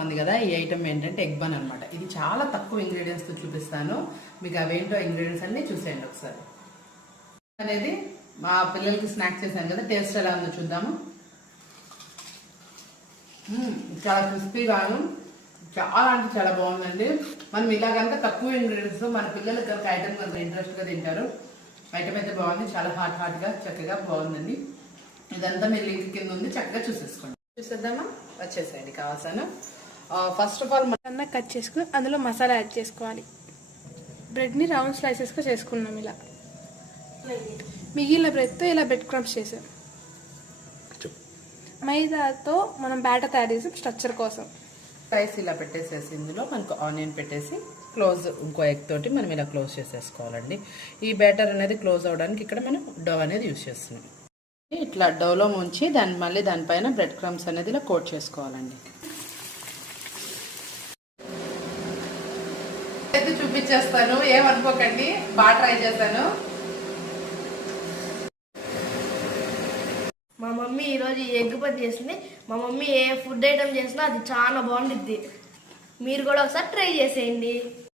ఉంది కదా, ఈ ఐటమ్ ఏంటంటే ఎగ్ బన్ అనమాట. ఇది చాలా తక్కువ ఇంగ్రీడియంట్స్తో చూపిస్తాను మీకు. అవేంటో ఇంగ్రీడియంట్స్ అన్ని చూసేయండి ఒకసారి. అనేది మా పిల్లలకి స్నాక్స్ చేశాను కదా, టేస్ట్ ఎలా ఉందో చూద్దాము. చాలా క్రిస్పీగాను చాలా అంటే చాలా బాగుందండి. మనం ఇలా కనుక తక్కువ ఇంగ్రీడియంట్స్ మన పిల్లలకి కనుక ఐటమ్ కనుక ఇంట్రెస్ట్గా తింటారు. ఐటమ్ అయితే బాగుంది, చాలా హాట్గా చక్కగా బాగుందండి. ఇదంతా మీరు లింక్ కింద ఉంది, చక్కగా చూసేసుకోండి. చూసేద్దామా, వచ్చేసేయండి. కావాల్సిన ఫస్ట్ ఆఫ్ ఆల్ అన్న కట్ చేసుకుని అందులో మసాలా యాడ్ చేసుకోవాలి. బ్రెడ్ని రౌండ్ స్లైసెస్గా చేసుకున్నాం. ఇలా మిగిలిన బ్రెడ్తో ఇలా బ్రెడ్ క్రమ్స్ చేసాం. మైదాతో మనం బ్యాటర్ తయారు చేసాం స్ట్రక్చర్ కోసం. రైస్ ఇలా పెట్టేసేసి ఇందులో మనకు ఆనియన్ పెట్టేసి క్లోజ్ ఇంకో ఎగ్ తోటి మనం ఇలా క్లోజ్ చేసేసుకోవాలండి. ఈ బ్యాటర్ అనేది క్లోజ్ అవడానికి ఇక్కడ మనం డో అనేది యూజ్ చేస్తున్నాం. ఇట్లా డోలో ముంచి మళ్ళీ దానిపైన బ్రెడ్ క్రమ్స్ అనేది ఇలా కోట్ చేసుకోవాలండి. అయితే చూపించేస్తాను, ఏమనుకోకండి, బాగా ట్రై చేస్తాను. మా మమ్మీ ఈరోజు ఎగ్ పని చేసింది. మా మమ్మీ ఏ ఫుడ్ ఐటమ్ చేసినా అది చాలా బాగుండిద్ది. మీరు కూడా ఒకసారి ట్రై చేసేయండి.